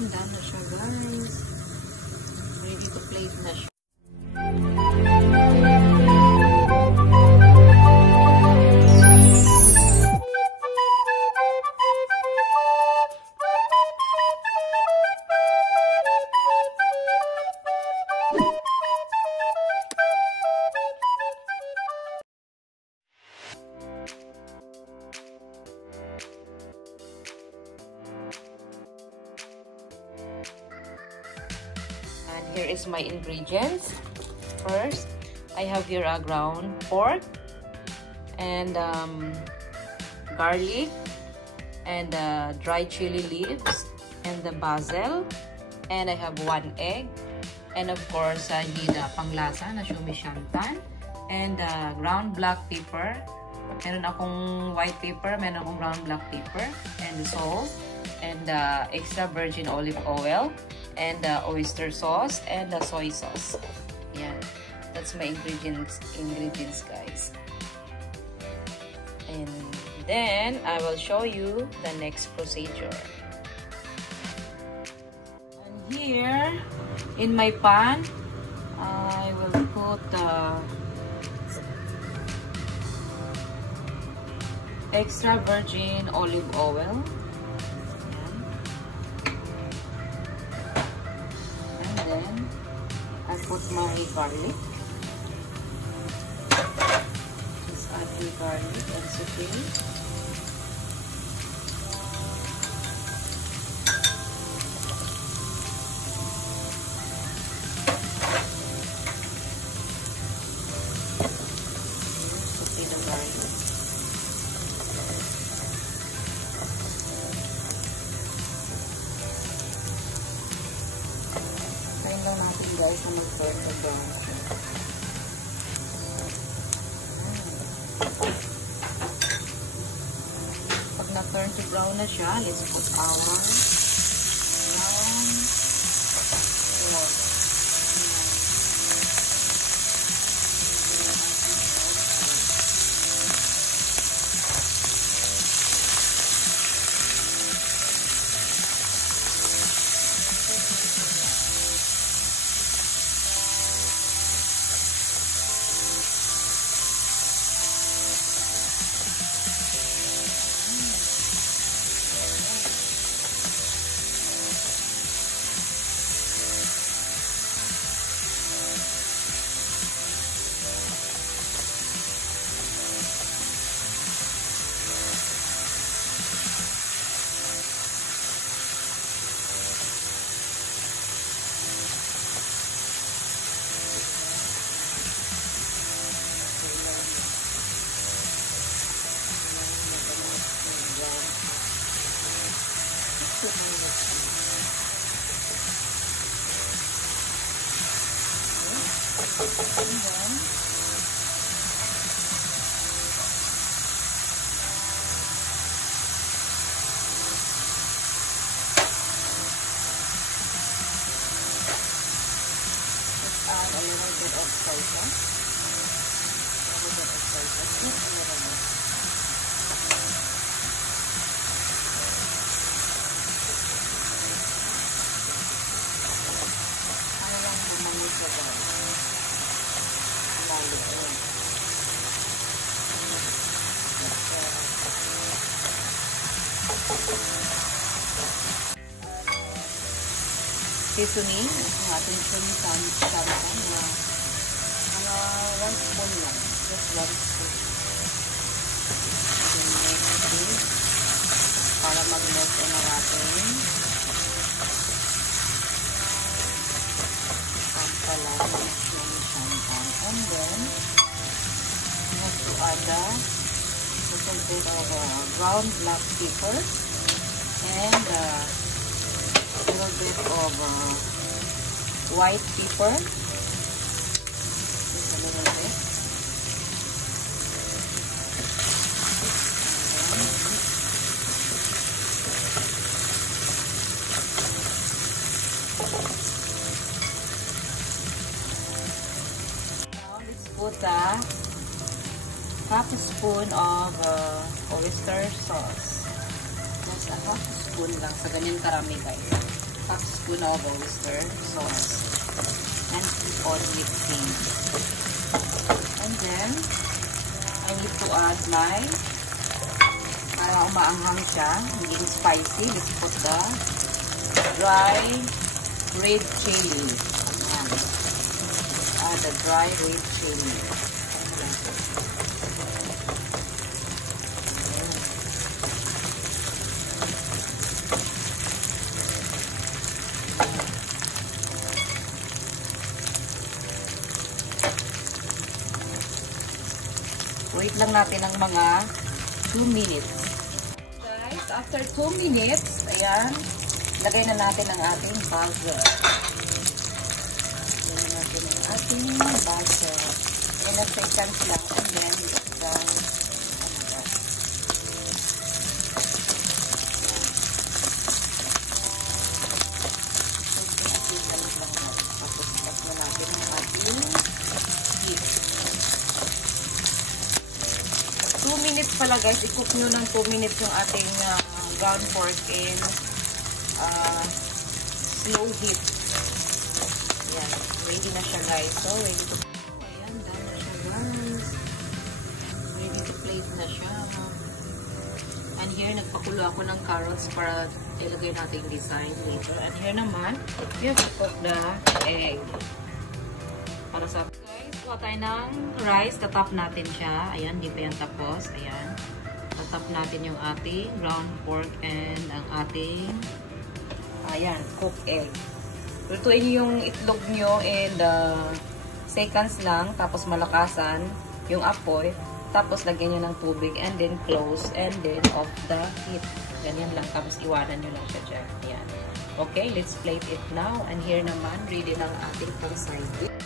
Ayan, done na siya guys. Ready to plate na siya. Here is my ingredients. First, I have here a ground pork and garlic and dry chili leaves and the basil, and I have 1 egg, and of course I need panglasa na shumishantan and ground black pepper. Meron akong white pepper, meron akong ground black pepper, and salt, and extra virgin olive oil, and oyster sauce, and soy sauce. Yeah, that's my ingredients guys. And then I will show you the next procedure. And here in my pan, I will put extra virgin olive oil. I put my garlic. Just add the garlic and saute. Saute the garlic. Tayin lang natin guys na mag-turn to brown siya. Pag na-turn to brown na siya, let's put our brown pork. Add a little bit of soy sauce. Seasoning, ang ating chili santan na mga 1 spoon lang. Just 1 spoon. Then para mag-melt na natin. Pampalang ng santan. And then, we have to add a little bit of ground black pepper and little bit of white pepper, just a little bit, now let's put a half a spoon of oyster sauce. Just a half a spoon lang sa ganyan karami guys. tablespoon of oyster sauce. And keep on mixing. And then, I need to add like, para umaanghang siya, hindi spicy, let's put the dry red chili. Ayan. Add the dry red chili. Wait lang natin ng mga 2 minutes. Guys, after 2 minutes, ayan, lagay na natin ang ating basil. Lagay natin ang ating basil. And a seconds lang, and then pala guys, i-cook nyo ng 2 minutes yung ating ground pork in slow heat. Ayan, ready na siya guys. So, ready to ayan, done na siya guys. Ready to plate na siya. And here, nagpakulo ako ng carrots para ilagay natin yung design later. And here naman, you have to put the egg. Para sa guys, kuha tayo ng rice, tatap natin siya. Ayan, di pa yan tapos. Ayan. Tatap natin yung ating ground pork and ang ating ayan, cooked egg. Lutuin nyo yung itlog nyo in seconds lang, tapos malakasan yung apoy, tapos lagyan nyo ng tubig and then close and then off the heat. Ganyan lang, tapos iwanan nyo lang siya dyan. Ayan. Okay, let's plate it now. And here naman, ready ng ating pang side dish.